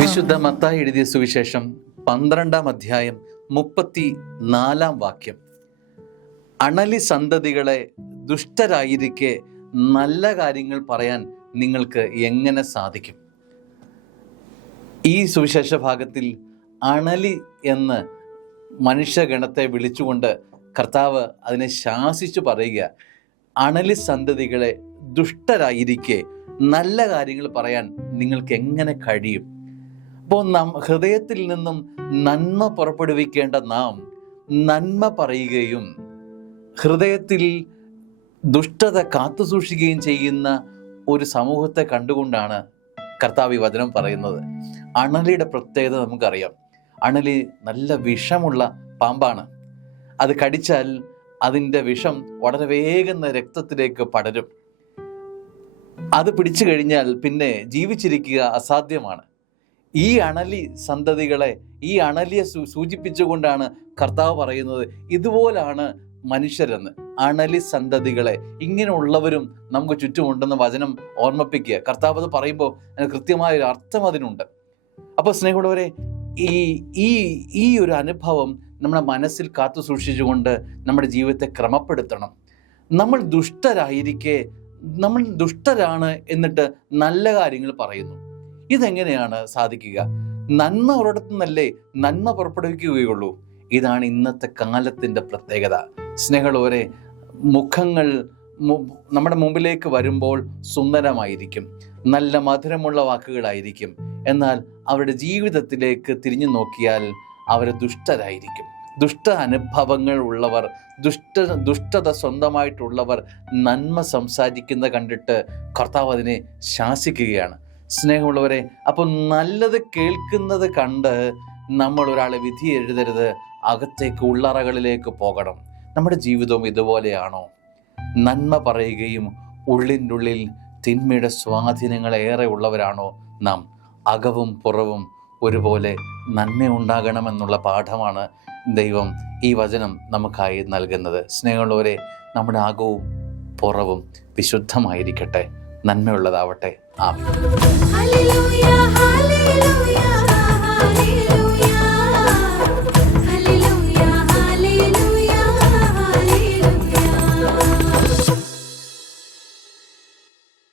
വിശുദ്ധ മത്തായി എഴുതിയ സുവിശേഷം 12-ാം അധ്യായം 34-ാം വാക്യം. അണലി സന്തതികളെ, ദുഷ്ടരായിരിക്കെ നല്ല കാര്യങ്ങൾ പറയാൻ നിങ്ങൾക്ക് എങ്ങനെ സാധിക്കും? ഈ സുവിശേഷ ഭാഗത്തിൽ അണലി എന്ന് മനുഷ്യഗണത്തെ വിളിച്ചുകൊണ്ട് കർത്താവ് അതിനെ ശാസിച്ചു പറയുക, അണലി സന്തതികളെ, ദുഷ്ടരായിരിക്കെ നല്ല കാര്യങ്ങൾ പറയാൻ നിങ്ങൾക്ക് എങ്ങനെ കഴിയും? അപ്പോൾ ഹൃദയത്തിൽ നിന്നും നന്മ പുറപ്പെടുവിക്കേണ്ട നാം നന്മ പറയുകയും ഹൃദയത്തിൽ ദുഷ്ടത കാത്തുസൂക്ഷിക്കുകയും ചെയ്യുന്ന ഒരു സമൂഹത്തെ കണ്ടുകൊണ്ടാണ് കർത്താവ് ഈ വചനം പറയുന്നത്. അണലിയുടെ പ്രത്യേകത നമുക്കറിയാം. അണലി നല്ല വിഷമുള്ള പാമ്പാണ്. അത് കടിച്ചാൽ അതിൻ്റെ വിഷം വളരെ വേഗം രക്തത്തിലേക്ക് പടരും. അത് പിടിച്ചു കഴിഞ്ഞാൽ പിന്നെ ജീവിച്ചിരിക്കുക അസാധ്യമാണ്. ഈ അണലി സന്തതികളെ, ഈ അണലിയെ സൂചിപ്പിച്ചുകൊണ്ടാണ് കർത്താവ് പറയുന്നത്, ഇതുപോലാണ് മനുഷ്യരെന്ന്. അണലി സന്തതികളെ, ഇങ്ങനെയുള്ളവരും നമുക്ക് ചുറ്റുമുണ്ടെന്ന് വചനം ഓർമ്മിപ്പിക്കുക. കർത്താവ് അത് പറയുമ്പോൾ അതിന് കൃത്യമായൊരു അർത്ഥം അതിനുണ്ട്. അപ്പോൾ സ്നേഹമുള്ളവരെ, ഈ ഒരു അനുഭവം നമ്മുടെ മനസ്സിൽ കാത്തു സൂക്ഷിച്ചുകൊണ്ട് നമ്മുടെ ജീവിതത്തെ ക്രമപ്പെടുത്തണം. നമ്മൾ ദുഷ്ടരാണ് എന്നിട്ട് നല്ല കാര്യങ്ങൾ പറയുന്നു. ഇതെങ്ങനെയാണ് സാധിക്കുക? നന്മ ഒരിടത്തു നിന്നല്ലേ നന്മ പുറപ്പെടുവിക്കുകയുള്ളൂ. ഇതാണ് ഇന്നത്തെ കാലത്തിൻ്റെ പ്രത്യേകത. സ്നേഹമുള്ളവരെ, മുഖങ്ങൾ നമ്മുടെ മുമ്പിലേക്ക് വരുമ്പോൾ സുന്ദരമായിരിക്കും, നല്ല മധുരമുള്ള വാക്കുകളായിരിക്കും. എന്നാൽ അവരുടെ ജീവിതത്തിലേക്ക് തിരിഞ്ഞു നോക്കിയാൽ അവർ ദുഷ്ടരായിരിക്കും. ദുഷ്ട അനുഭവങ്ങൾ ഉള്ളവർ, ദുഷ്ടത സ്വന്തമായിട്ടുള്ളവർ നന്മ സംസാരിക്കുന്ന കണ്ടിട്ട് കർത്താവ് അതിനെ ശാസിക്കുകയാണ്. സ്നേഹമുള്ളവരെ, അപ്പോൾ നല്ലത് കേൾക്കുന്നത് കണ്ട് നമ്മൾ ഒരാളെ വിധി എഴുതരുത്, അകത്തേക്ക് ഉള്ളറകളിലേക്ക് പോകണം. നമ്മുടെ ജീവിതവും ഇതുപോലെയാണോ? നന്മ പറയുകയും ഉള്ളിൻ്റെ ഉള്ളിൽ തിന്മയുടെ സ്വാധീനങ്ങൾ ഏറെ ഉള്ളവരാണോ നാം? അകവും പുറവും ഒരുപോലെ നന്മ ഉണ്ടാകണമെന്നുള്ള പാഠമാണ് ദൈവം ഈ വചനം നമുക്കായി നൽകുന്നത്. സ്നേഹമുള്ളവരെ, നമ്മുടെ അകവും പുറവും വിശുദ്ധമായിരിക്കട്ടെ, നന്മയുള്ളതാവട്ടെ. ആമേൻ.